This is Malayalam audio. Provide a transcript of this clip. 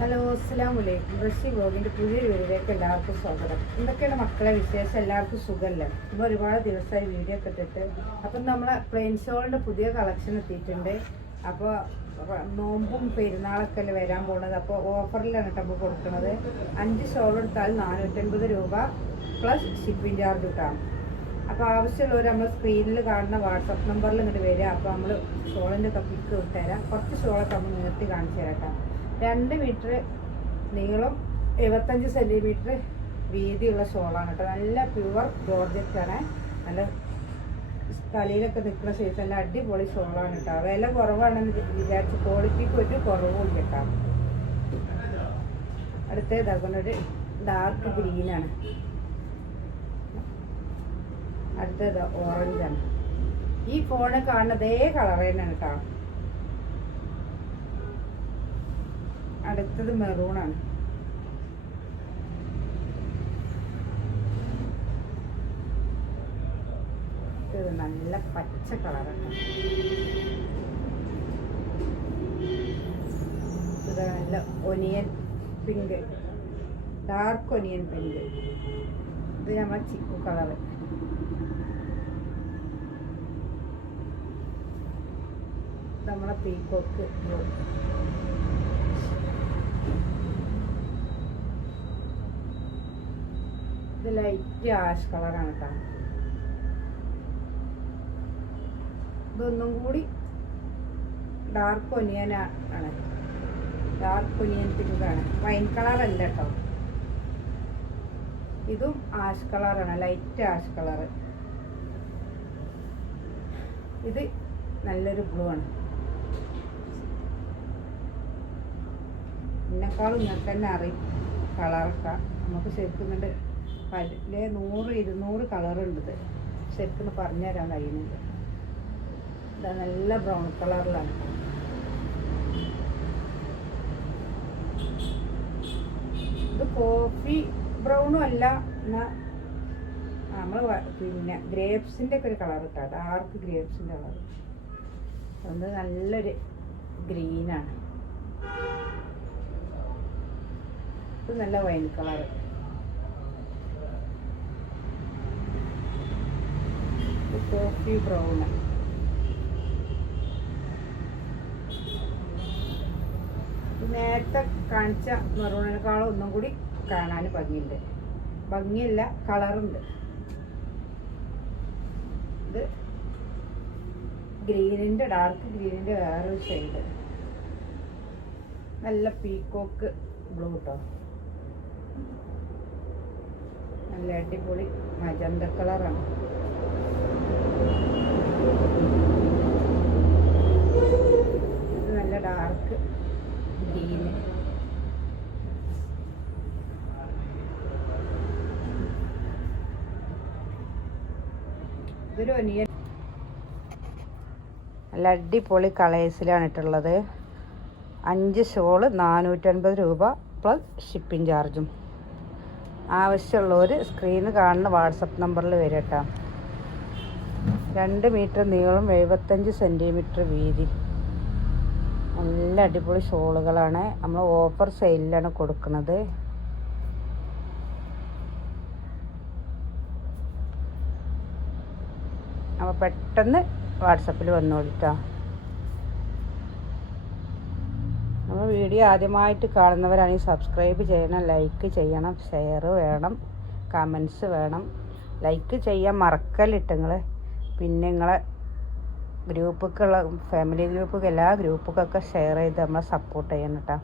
ഹലോ, അസ്സലാമു അലൈക്കും. റഷി വ്ലോഗിൻ്റെ പുതിയൊരു വീഡിയോയിലേക്ക് എല്ലാവർക്കും സ്വാഗതം. എന്തൊക്കെയാണ് മക്കളെ വിശേഷം? എല്ലാവർക്കും സുഖമല്ലേ? നമ്മൾ ഒരുപാട് ദിവസമായി വീഡിയോ ഒക്കെ ഇട്ടിട്ട്. അപ്പം നമ്മളെ പ്ലെയിൻ ഷോളിൻ്റെ പുതിയ കളക്ഷൻ എത്തിയിട്ടുണ്ട്. അപ്പോൾ നോമ്പും പെരുന്നാളൊക്കെ അല്ലേ വരാൻ പോകുന്നത്. അപ്പോൾ ഓഫറിലാണ് കേട്ടോ നമ്മൾ കൊടുക്കുന്നത്. 5 ഷോൾ എടുത്താൽ 450 രൂപ പ്ലസ് ഷിപ്പിംഗ് ചാർജ് കിട്ടാം. അപ്പോൾ ആവശ്യമുള്ളവർ നമ്മൾ സ്ക്രീനിൽ കാണുന്ന വാട്സപ്പ് നമ്പറിൽ ഇങ്ങോട്ട് വരിക. അപ്പോൾ നമ്മൾ ഷോളിൻ്റെ ഒക്കെ പിക്ക് വിട്ടുതരാം. കുറച്ച് ഷോളൊക്കെ നമ്മൾ നിർത്തി കാണിച്ചു തരാം. 2 മീറ്റർ നീളം, 75 സെൻറ്റിമീറ്റർ വീതിയുള്ള ഷോളാണ് കേട്ടോ. നല്ല പ്യുവർ ജോർജറ്റാണ്. നല്ല തലയിലൊക്കെ നിൽക്കുന്ന സൈസ് നല്ല അടിപൊളി ഷോളാണ് കേട്ടോ. വില കുറവാണെന്ന് വിചാരിച്ച് ക്വാളിറ്റിക്ക് ഒരു കുറവും കേട്ടോ. അടുത്തതാക്കുന്നൊരു ഡാർക്ക് ഗ്രീനാണ്. അടുത്തത് ഓറഞ്ചാണ്. ഈ ഫോണ് കാണുന്നതേ കളർ തന്നെയാണ് കേട്ടോ. അടുത്തത് മെറൂണാണ്. ഇത് നല്ല പച്ച കളറാണ്. ഇത് നല്ല onion pink, dark onion pink. ഇത് നമ്മളെ ചിക്കു കളറ്. നമ്മളെ പീക്കോക്ക് ബ്ലൂ. ഇത് ലൈറ്റ് ആഷ് കളറാണ് കേട്ടോ. ഇതൊന്നും കൂടി ഡാർക്ക് ഒനിയൻ ആണ്. ഡാർക്ക് ഒനിയൻ പിങ്കാണ്. വൈൻ കളറല്ല കേട്ടോ. ഇതും ആഷ് കളറാണ്, ലൈറ്റ് ആഷ് കളറ്. ഇത് നല്ലൊരു ബ്ലൂ ആണ്. ഇതിനേക്കാളും നിങ്ങൾക്ക് തന്നെ അറിയും കളറൊക്കെ. നമുക്ക് ശരിക്കും കണ്ട് 100-200 കളറുണ്ട്. ശരിക്കും പറഞ്ഞു തരാൻ കഴിയുന്നുണ്ട്. ഇതാ നല്ല ബ്രൗൺ കളറിലാണ്. ഇത് കോഫി ബ്രൗണും അല്ല, എന്നാൽ നമ്മൾ പിന്നെ ഗ്രേപ്സിൻ്റെ ഒക്കെ ഒരു കളർ കിട്ടാം. ഡാർക്ക് ഗ്രേപ്സിൻ്റെ കളർ. അതുകൊണ്ട് നല്ലൊരു ഗ്രീനാണ്. ഇത് നല്ല വൈൻ കളറ്. Coffee brown. നേരത്തെ കാണിച്ച മെറൂണിനേക്കാളും ഒന്നും കൂടി കാണാൻ ഭംഗിയുണ്ട്. ഭംഗിയല്ല, കളറുണ്ട്. ഇത് ഗ്രീനിൻ്റെ, ഡാർക്ക് ഗ്രീനിൻ്റെ വേറൊരു ഷെയ്ഡ്. നല്ല പീക്കോക്ക് ബ്ലൂ കേട്ടോ. നല്ല അടിപൊളി മജന്ത കളറാണ്. ഇത് നല്ല ഡാർക്ക് ഗ്രീന്. ഇതൊരു ഒനിയൻ. നല്ല അടിപൊളി കളേഴ്സിലാണ് ഇട്ടുള്ളത്. 5 ഷോള് 450 രൂപ പ്ലസ് ഷിപ്പിംഗ് ചാർജും. ആവശ്യമുള്ളവർ സ്ക്രീനിൽ കാണുന്ന വാട്സപ്പ് നമ്പറിൽ വരും കേട്ടോ. 2 മീറ്റർ നീളം, 75 സെൻറ്റിമീറ്റർ വീതി. നല്ല അടിപൊളി ഷോളുകളാണ്. നമ്മൾ ഓഫർ സെയിലാണ് കൊടുക്കുന്നത്. അപ്പോൾ പെട്ടെന്ന് വാട്സപ്പിൽ വന്നോളിട്ടോ. നമ്മൾ വീഡിയോ ആദ്യമായിട്ട് കാണുന്നവരാണെങ്കിൽ സബ്സ്ക്രൈബ് ചെയ്യണം, ലൈക്ക് ചെയ്യണം, ഷെയർ വേണം, കമൻസ് വേണം. ലൈക്ക് ചെയ്യാൻ മറക്കല്ലിട്ടുങ്ങൾ. പിന്നെ നിങ്ങളെ ഗ്രൂപ്പൊക്കെയുള്ള ഫാമിലി ഗ്രൂപ്പൊക്കെ എല്ലാ ഗ്രൂപ്പൊക്കെ ഷെയർ ചെയ്ത് നമ്മളെ സപ്പോർട്ട് ചെയ്യണം കേട്ടോ.